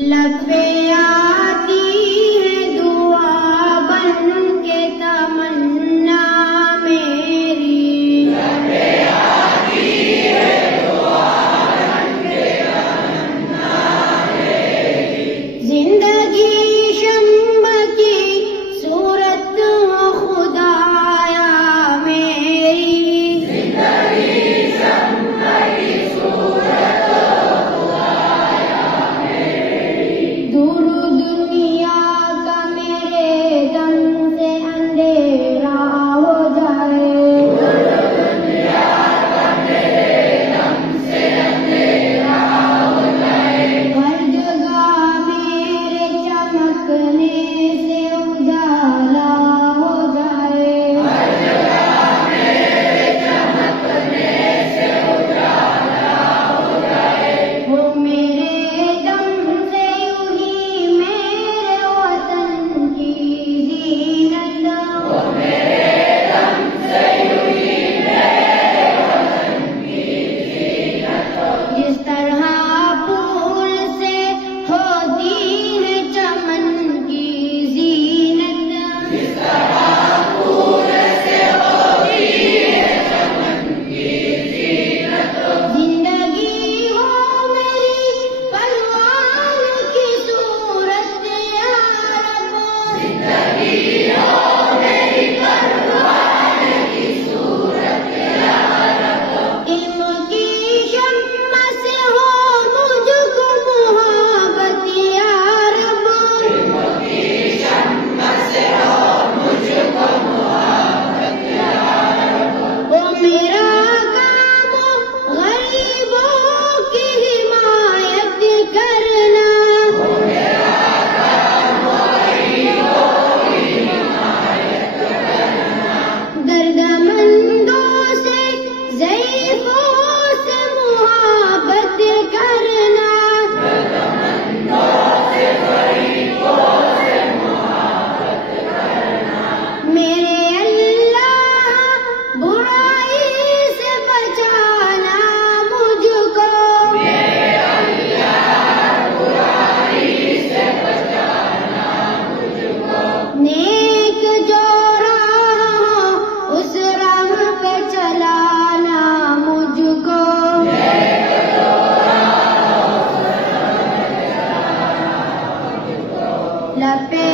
لبے آتی ہے دعا بن کے تمنا میری، لبے آتی ہے دعا بن کے تمنا میری، زندگی شمع کی صورت ہو خدایا میری، زندگی شمع کی صورت ہو خدایا میری، دور دنیا کا میرے دم سے اندھیرا ہو جائے، دور دنیا کا میرے دم سے اندھیرا ہو جائے، ہر جگہ میرے چمکنے سے اجالا ہو جائے، ہر جگہ میرے چمکنے سے اجالا ہو جائے، ہو میرے دم سے یوں ہی میرے وطن کی زینت، ہو میرے دم سے یوں ہی میرے وطن کی زینت، جس طرح پھول سے ہوتی ہے چمن کی زینت، جس طرح پھول سے ہوتی ہے چمن کی زینت، زندگی ہو میری پروان کی صورت یا رب، زندگی ہو میری پروان کی صورت یا رب، علم کی شمع سے ہو مجھ کو محبت یا رب، علم کی شمع سے ہو مجھ کو محبت یا رب، او میرا کام غریبوں کی حمایت کرنا، او میرا کام غریبوں کی حمایت کرنا، دردمندوں سے ضعیفوں سے محبت کرنا، دردمندوں سے ضعیفوں سے محبت کرنا، میرے اللہ برائی سے بچانا مجھ کو، میرے اللہ برائی سے بچانا مجھ کو، نیک جو راہ ہو اس راہ پہ چلانا مجھ کو، نیک جو راہ ہو اس راہ پہ چلانا مجھ کو، لبے